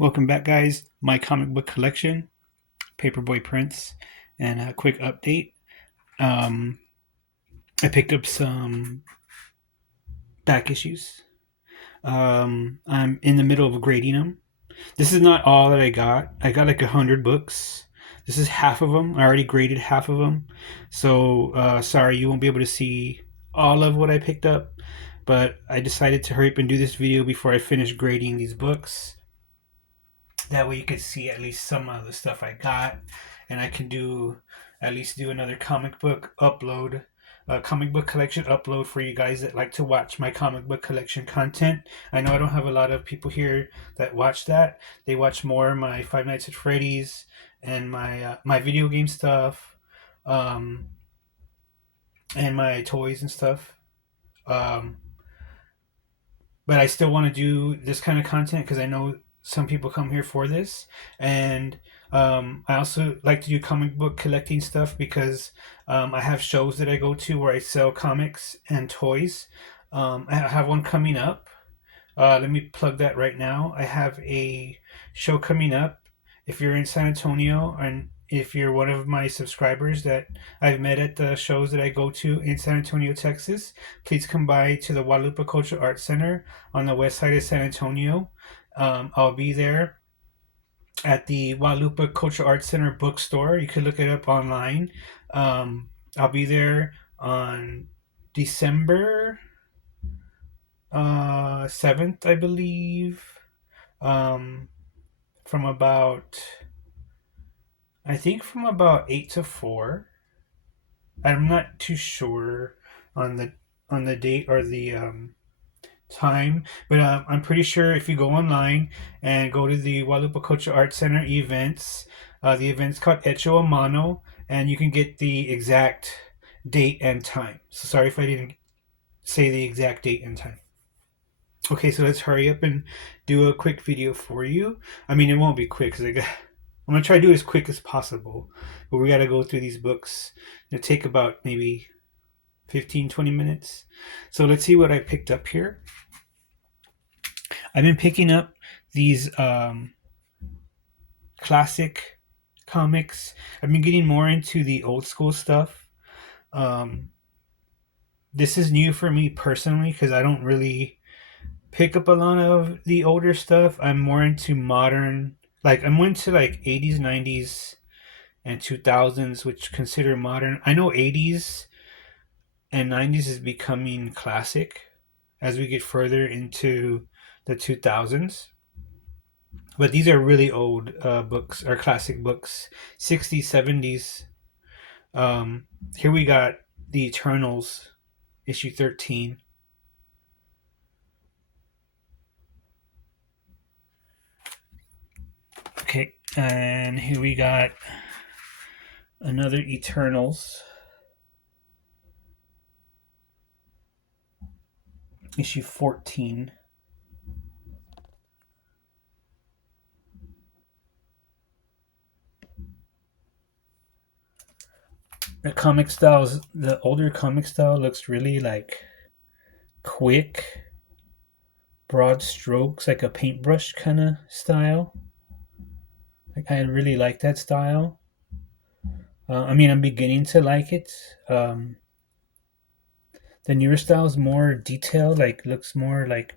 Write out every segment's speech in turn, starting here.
Welcome back, guys. My comic book collection, paperboy prints, and a quick update. Um, I picked up some back issues. I'm in the middle of grading them. This is not all that I got. I got like 100 books. This is half of them. I already graded half of them. So sorry, you won't be able to see all of what I picked up. But I decided to hurry up and do this video before I finish grading these books. That way you could see at least some of the stuff I got, and I can at least do another comic book upload, comic book collection upload for you guys that like to watch my comic book collection content. I know I don't have a lot of people here that watch that. They watch more my Five Nights at Freddy's and my video game stuff, um, and my toys and stuff. Um, but I still want to do this kind of content because I know some people come here for this, and I also like to do comic book collecting stuff because I have shows that I go to where I sell comics and toys. I have one coming up. Let me plug that right now. I have a show coming up. If you're in San Antonio and if you're one of my subscribers that I've met at the shows that I go to in San Antonio, Texas, please come by to the Guadalupe Cultural Arts Center on the west side of San Antonio. I'll be there at the Guadalupe Cultural Arts Center bookstore. You can look it up online. I'll be there on December 7th, I believe, um, from about, I think from about 8 to 4. I'm not too sure on the date or the time, but I'm pretty sure if you go online and go to the Guadalupe Cultural Arts Center events, the event's called Hecho a Mano, and you can get the exact date and time. So sorry if I didn't say the exact date and time. Okay, so let's hurry up and do a quick video for you. I mean, it won't be quick because I'm gonna try to do it as quick as possible, but we gotta go through these books. It'll take about maybe 15-20 minutes. So let's see what I picked up here. I've been picking up these classic comics. I've been getting more into the old school stuff. This is new for me personally because I don't really pick up a lot of the older stuff. I'm more into modern, like I'm into like 80s, 90s, and 2000s, which consider modern. I know 80s and 90s is becoming classic as we get further into the 2000s. But these are really old books, or classic books, 60s, 70s. Here we got The Eternals, issue 13. Okay, and here we got another Eternals, issue 14. The older comic style looks really like quick, broad strokes, like a paintbrush kind of style. Like I really like that style. I mean, I'm beginning to like it. The newer style is more detailed, like looks more like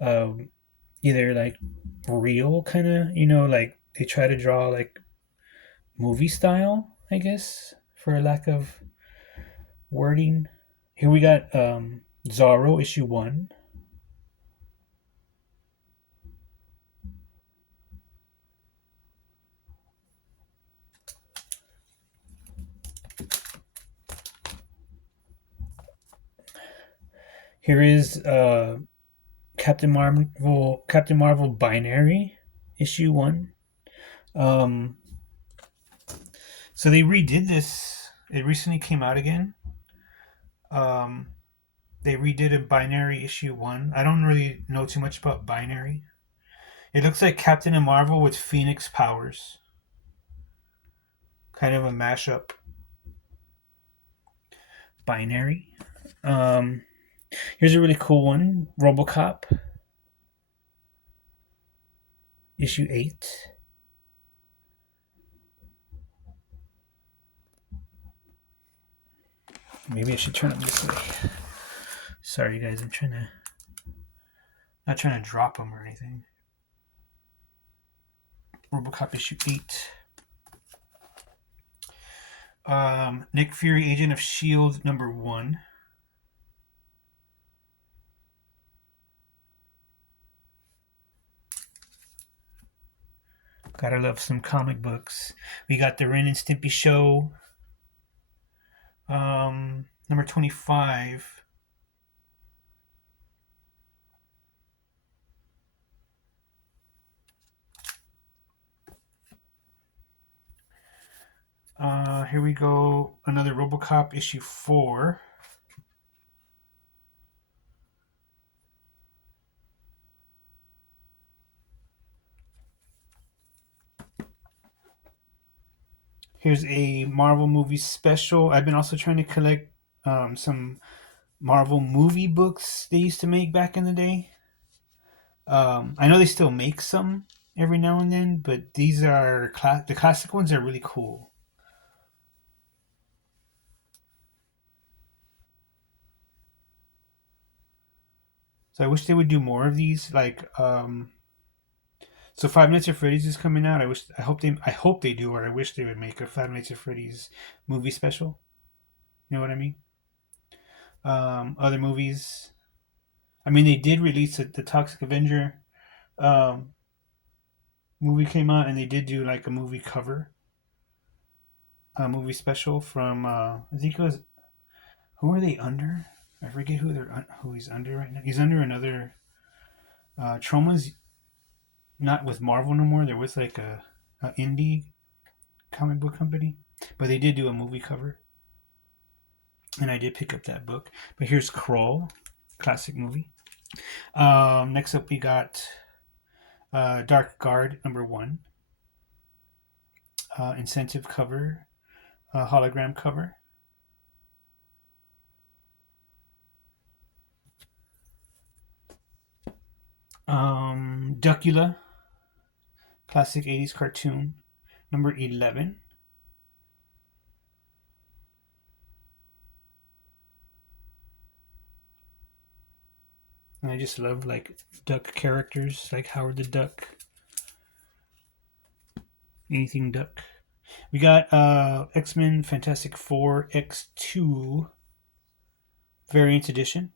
um, either like real kind of, like they try to draw like movie style, I guess, for a lack of wording. Here we got Zorro issue 1. Here is Captain Marvel Binary issue 1. So they redid this. It recently came out again. They redid a Binary issue 1. I don't really know too much about Binary. It looks like Captain Marvel with Phoenix powers. Kind of a mashup. Binary. Here's a really cool one. RoboCop. issue 8. Maybe I should turn it this way. Sorry, guys. I'm not trying to drop them or anything. RoboCop issue 8. Nick Fury, Agent of S.H.I.E.L.D. number 1. Gotta love some comic books. We got the Ren and Stimpy show. Number 25. Here we go. Another RoboCop issue 4. Here's a Marvel movie special. I've been also trying to collect some Marvel movie books they used to make back in the day. I know they still make some every now and then, but these are the classic ones are really cool. So I wish they would do more of these. Like, so Five Nights at Freddy's is coming out. I hope they do, or I wish they would make a Five Nights at Freddy's movie special. You know what I mean? Other movies. I mean, they did release the Toxic Avenger movie came out, and they did do like a movie cover, a movie special from I think it was, who are they under? I forget who he's under right now. He's under another Troma's not with Marvel no more. There was like a indie comic book company, but they did do a movie cover, and I did pick up that book. But here's Crawl, classic movie. Next up we got Dark Guard number 1, incentive cover, hologram cover. Duckula, classic 80s cartoon, number 11. And I just love like duck characters, like Howard the Duck. Anything duck. We got X-Men Fantastic Four X2 variant edition.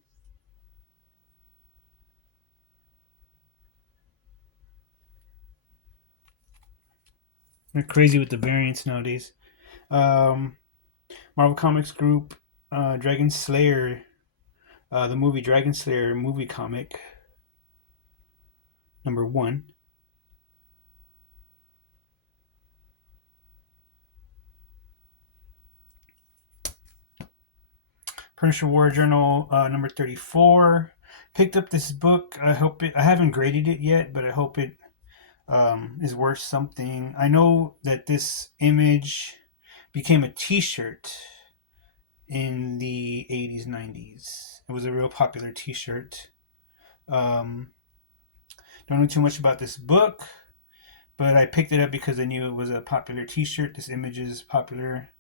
They're crazy with the variants nowadays. Marvel Comics Group, Dragon Slayer, the movie Dragon Slayer movie comic, number 1. Punisher War Journal, number 34. Picked up this book. I haven't graded it yet, but I hope it is worth something. I know that this image became a t-shirt in the 80s, 90s. It was a real popular t-shirt. Don't know too much about this book, but I picked it up because I knew it was a popular t-shirt. This image is popular.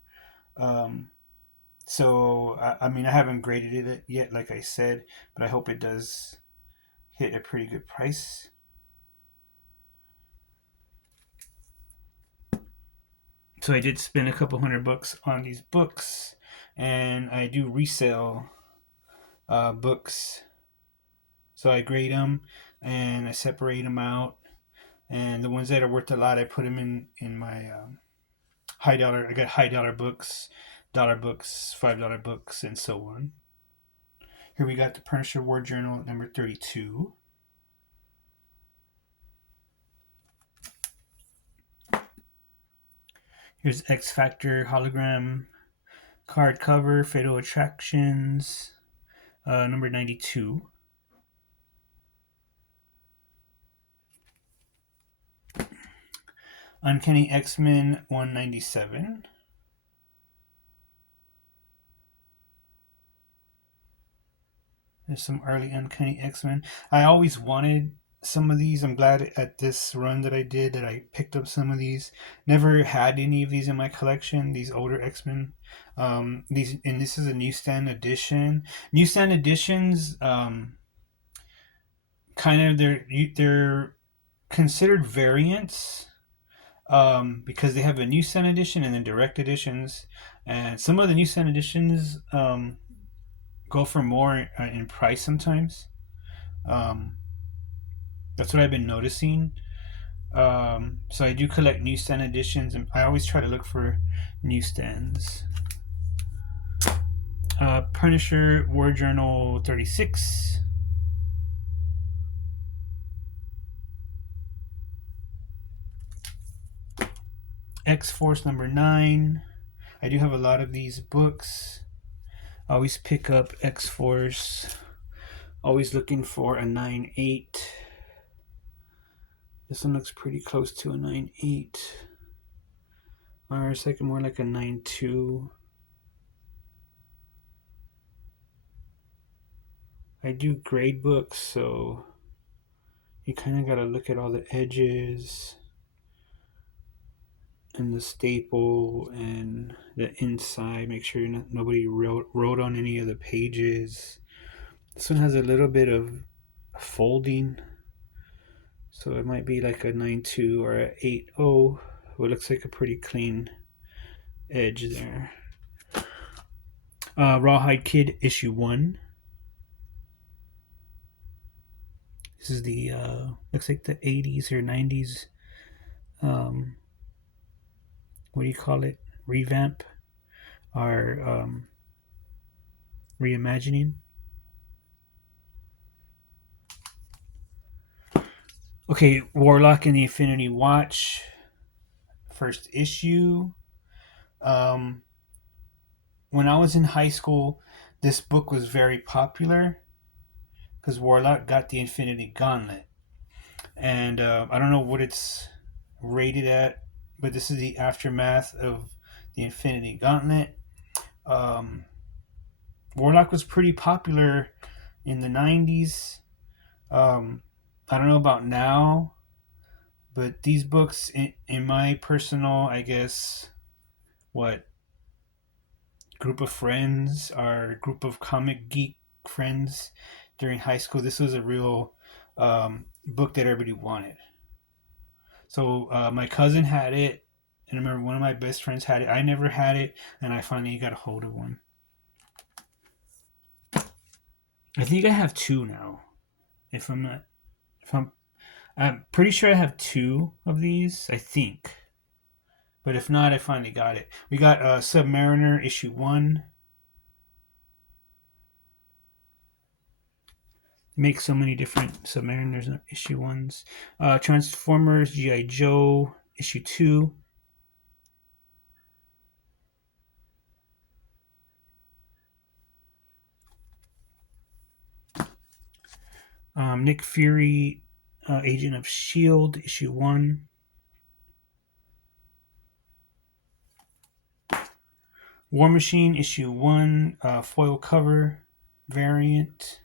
So, I mean, I haven't graded it yet, like I said, but I hope it does hit a pretty good price. So I did spend a couple $100 on these books, and I do resell books. So I grade them and I separate them out, and the ones that are worth a lot, I put them in my high dollar. I got high dollar books, dollar books, $5 books, and so on. Here we got the Punisher War Journal number 32. Here's X Factor hologram card cover, Fatal Attractions, number 92. Uncanny X-Men 197. There's some early Uncanny X-Men. I always wanted some of these. I'm glad at this run that I did that I picked up some of these. Never had any of these in my collection. These older X-Men. These, and this is a newsstand edition. Newsstand editions, kind of they're considered variants, because they have a newsstand edition and then direct editions, and some of the newsstand editions go for more in price sometimes. Um, that's what I've been noticing. So I do collect newsstand editions, and I always try to look for newsstands. Punisher War Journal 36. X-Force number 9. I do have a lot of these books. I always pick up X-Force. Always looking for a 9.8. This one looks pretty close to a 9.8. Or it's like more like a 9.2. I do grade books, so you kind of got to look at all the edges and the staple and the inside. Make sure nobody wrote on any of the pages. This one has a little bit of folding, so it might be like a 9.2 or a 8.0. It looks like a pretty clean edge there. Rawhide Kid issue 1. This is the looks like the 80s or 90s. What do you call it? Revamp or reimagining. Okay, Warlock and the Infinity Watch, first issue. When I was in high school, this book was very popular because Warlock got the Infinity Gauntlet. And I don't know what it's rated at, but this is the aftermath of the Infinity Gauntlet. Warlock was pretty popular in the 90s. I don't know about now, but these books, in my personal, I guess, group of friends, our group of comic geek friends during high school, this was a real book that everybody wanted. So my cousin had it, and I remember one of my best friends had it. I never had it, and I finally got a hold of one. I think I have two now. I'm pretty sure I have two of these, I think. But if not, I finally got it. We got Submariner issue 1. Make so many different Submariners issue 1s. Transformers G.I. Joe issue 2. Nick Fury, Agent of S.H.I.E.L.D. issue 1. War Machine issue 1, foil cover variant.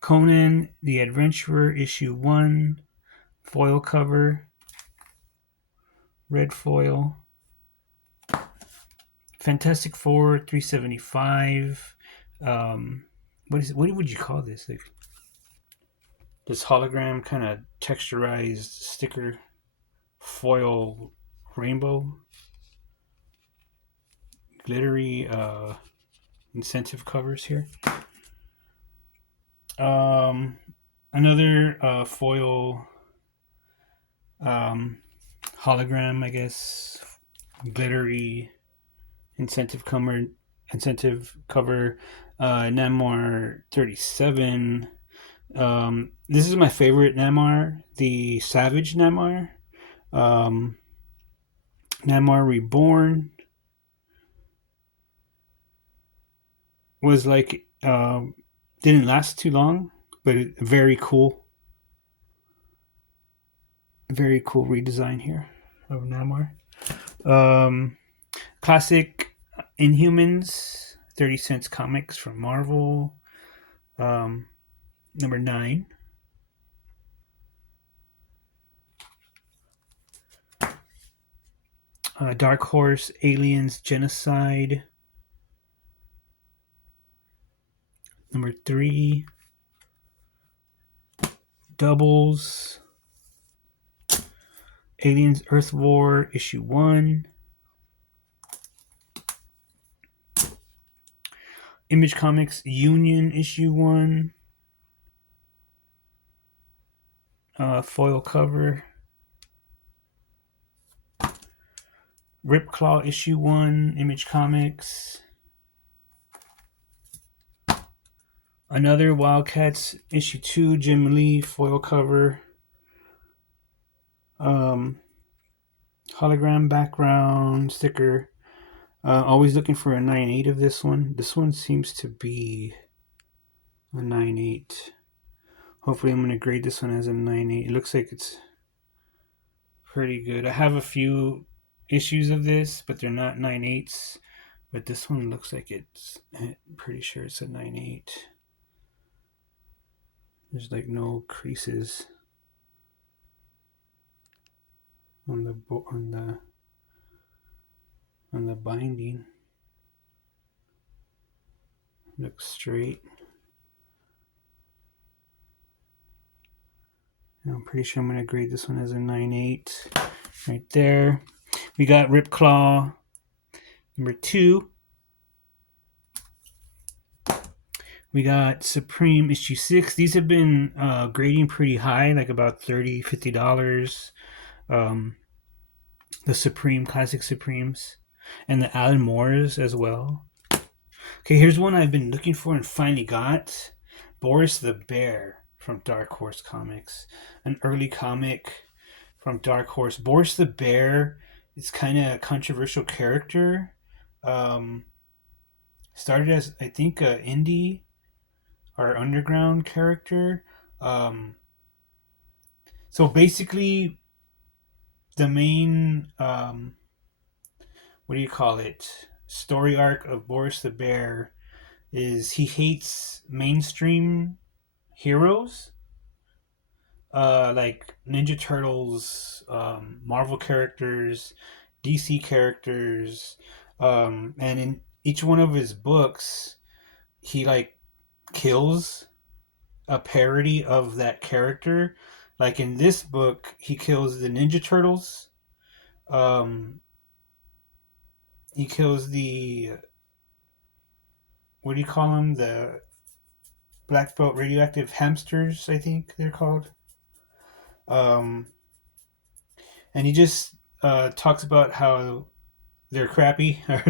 Conan the Adventurer issue 1, foil cover, red foil. Fantastic Four 375. What would you call this? Like this hologram kind of texturized sticker foil rainbow glittery incentive covers here. Another foil hologram, I guess, glittery incentive cover Namor 37. This is my favorite Namor, the Savage Namor. Namor Reborn was like didn't last too long, but very cool redesign here of Namor. Classic Inhumans 30 cents comics from Marvel. Number 9. Dark Horse Aliens Genocide. Number 3. Doubles. Aliens Earth War Issue 1. Image Comics Union Issue 1. Foil cover. Ripclaw Issue 1, Image Comics. Another Wildcats Issue 2, Jim Lee, foil cover. Hologram background sticker. Always looking for a 9.8 of this one. This one seems to be a 9.8. Hopefully I'm going to grade this one as a 9.8. It looks like it's pretty good. I have a few issues of this, but they're not 9.8s. But this one looks like I'm pretty sure it's a 9.8. There's like no creases on the binding. Looks straight. I'm pretty sure I'm going to grade this one as a 9.8. Right there. We got Ripclaw number 2. We got Supreme issue 6. These have been grading pretty high, like about $30, $50. The Supreme, classic Supremes. And the Alan Moores as well. Okay, here's one I've been looking for and finally got. Boris the Bear from Dark Horse Comics. An early comic from Dark Horse. Boris the Bear is kind of a controversial character. Started as, I think, an indie or underground character. So basically, the main, what do you call it, story arc of Boris the Bear is he hates mainstream heroes, like Ninja Turtles, Marvel characters, DC characters, and in each one of his books, he like kills a parody of that character. Like in this book, he kills the Ninja Turtles. He kills the, what do you call them? The black belt radioactive hamsters, I think they're called. And he just talks about how they're crappy, or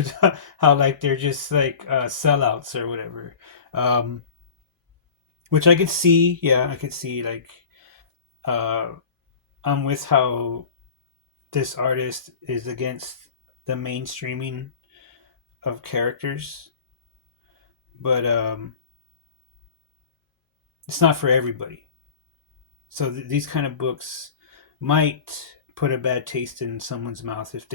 how like they're just like sellouts or whatever. Which I could see, yeah, I could see like I'm with how this artist is against the mainstreaming of characters, but it's not for everybody. So these kind of books might put a bad taste in someone's mouth if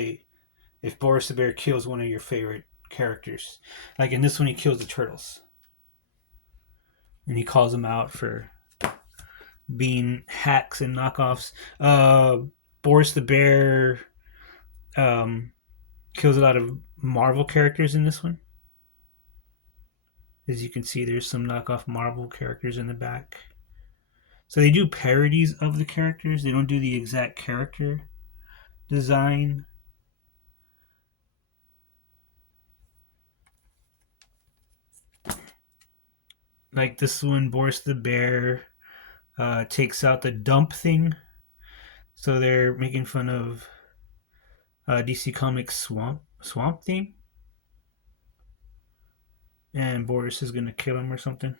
Boris the Bear kills one of your favorite characters. Like in this one, he kills the turtles, and he calls them out for being hacks and knockoffs. Boris the Bear kills a lot of Marvel characters in this one. As you can see, there's some knockoff Marvel characters in the back. So they do parodies of the characters. They don't do the exact character design. Like this one, Boris the Bear takes out the dump thing. So they're making fun of DC Comics Swamp Thing. And Boris is going to kill him or something.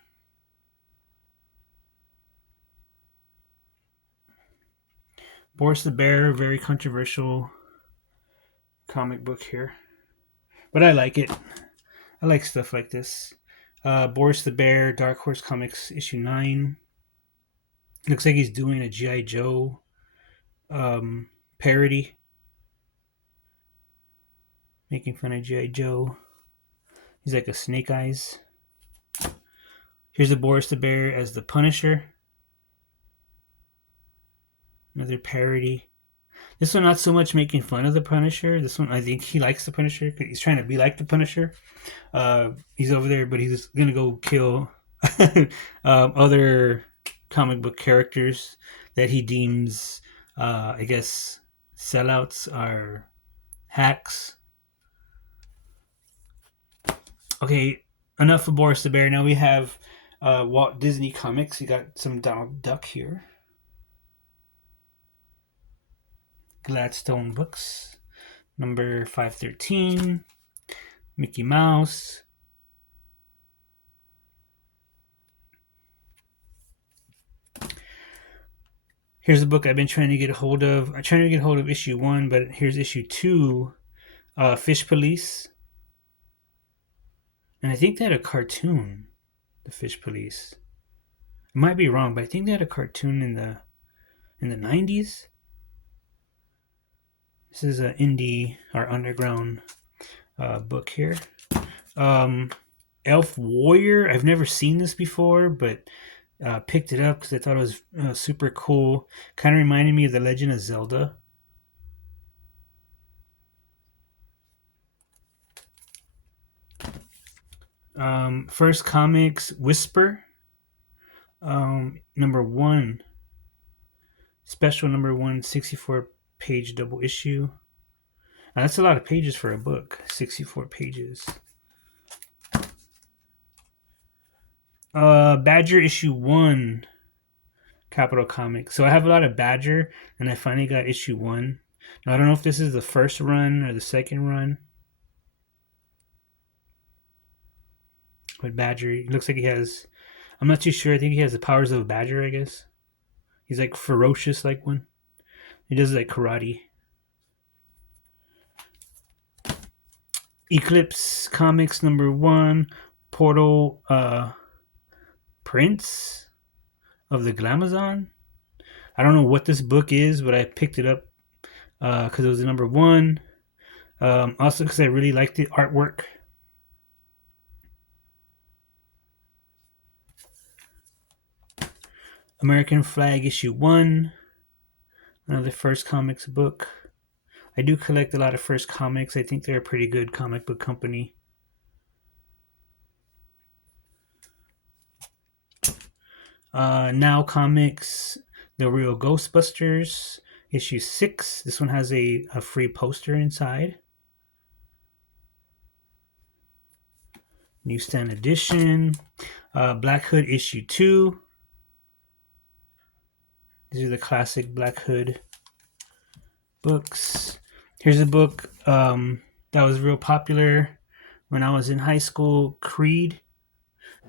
Boris the Bear, very controversial comic book here. But I like it. I like stuff like this. Boris the Bear, Dark Horse Comics, issue 9. Looks like he's doing a G.I. Joe parody. Making fun of G.I. Joe. He's like a Snake Eyes. Here's the Boris the Bear as the Punisher. Another parody. This one not so much making fun of the Punisher. This one I think he likes the Punisher. He's trying to be like the Punisher. He's over there, but he's gonna go kill other comic book characters that he deems, I guess, sellouts are hacks. Okay, enough of Boris the Bear. Now we have Walt Disney Comics. You got some Donald Duck here. Gladstone Books, number 513. Mickey Mouse. Here's a book I've been trying to get a hold of. I'm trying to get a hold of issue 1, but here's issue 2, Fish Police. And I think they had a cartoon, the Fish Police. I might be wrong, but I think they had a cartoon in the 90s. This is an indie or underground book here. Elf Warrior. I've never seen this before, but picked it up because I thought it was super cool. Kind of reminded me of The Legend of Zelda. First Comics Whisper. Number 1. Special number 1, 64-page double issue. Now, that's a lot of pages for a book. 64 pages. Badger issue 1, Capital Comics. So I have a lot of Badger, and I finally got issue 1. Now, I don't know if this is the first run or the second run. But Badger, he looks like he has, I'm not too sure. I think he has the powers of a badger, I guess. He's like ferocious like one. He does like karate. Eclipse Comics number 1, Portal Prince of the Glamazon. I don't know what this book is, but I picked it up because it was the number 1. Also because I really liked the artwork. American Flag issue 1, another First Comics book. I do collect a lot of First Comics. I think they're a pretty good comic book company. Now Comics, The Real Ghostbusters, issue 6. This one has a free poster inside. Newsstand edition. Black Hood issue 2. These are the classic Black Hood books. Here's a book that was real popular when I was in high school, Creed,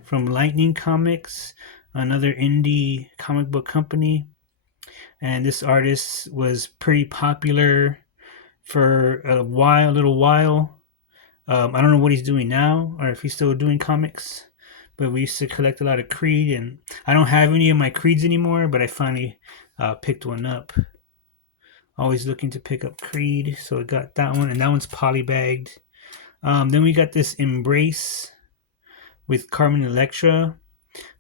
from Lightning Comics, another indie comic book company. And this artist was pretty popular for a little while. I don't know what he's doing now, or if he's still doing comics, but we used to collect a lot of Creed, and I don't have any of my Creeds anymore, but I finally picked one up. Always looking to pick up Creed, so I got that one, and that one's polybagged. Then we got this Embrace with Carmen Electra.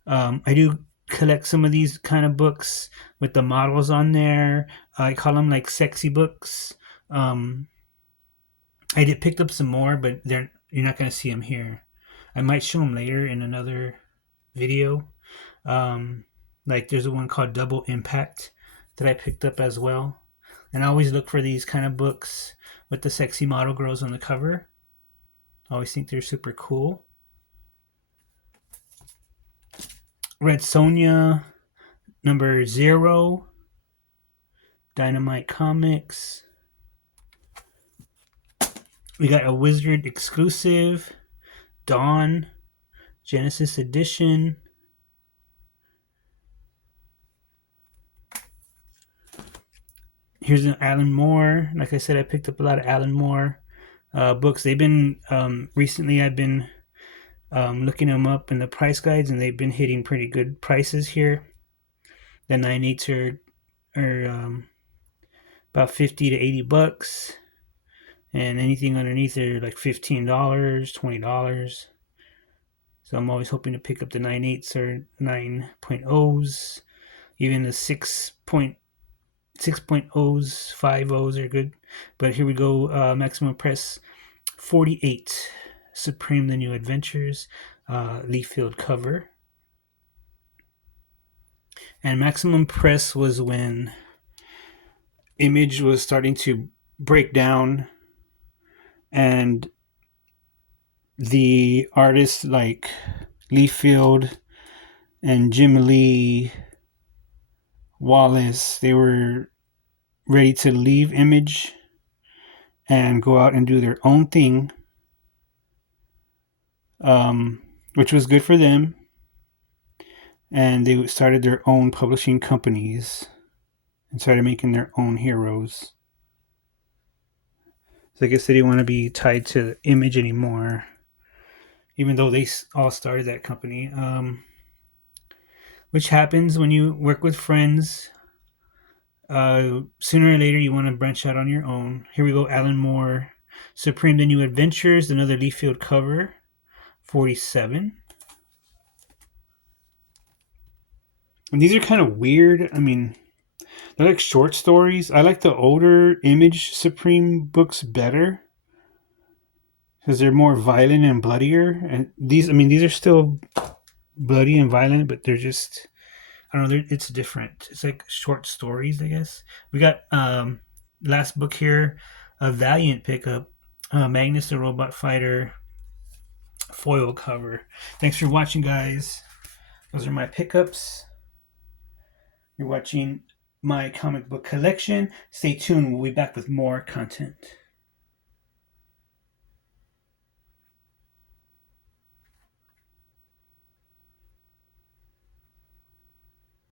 I do collect some of these kind of books with the models on there. I call them like sexy books. I did pick up some more, but you're not going to see them here. I might show them later in another video. Like there's a one called Double Impact that I picked up as well. And I always look for these kind of books with the sexy model girls on the cover. I always think they're super cool. Red Sonja, number 0. Dynamite Comics. We got a Wizard exclusive. Dawn, Genesis edition. Here's an Alan Moore. Like I said, I picked up a lot of Alan Moore books. They've been, recently I've been looking them up in the price guides, and they've been hitting pretty good prices here. The 9/8 are about 50 to 80 bucks, and anything underneath are like $15, $20. So I'm always hoping to pick up the 9.8s or 9.0s. Even the 6.0s, 5.0s are good. But here we go. Maximum Press 48. Supreme The New Adventures. Leaf field cover. And Maximum Press was when Image was starting to break down, and the artists like Leafield and Jim Lee Wallace, they were ready to leave Image and go out and do their own thing, which was good for them. And they started their own publishing companies and started making their own heroes. So I guess they didn't want to be tied to Image anymore, even though they all started that company. Which happens when you work with friends. Sooner or later, you want to branch out on your own. Here we go, Alan Moore, Supreme The New Adventures, another Leaf field cover, 47. And these are kind of weird. I mean, they're like short stories. I like the older Image Supreme books better because they're more violent and bloodier. And these are still bloody and violent, but they're just, I don't know, it's different. It's like short stories, I guess. We got last book here, a Valiant pickup, Magnus the Robot Fighter foil cover. Thanks for watching, guys. Those are my pickups. You're watching my comic book collection. Stay tuned. We'll be back with more content.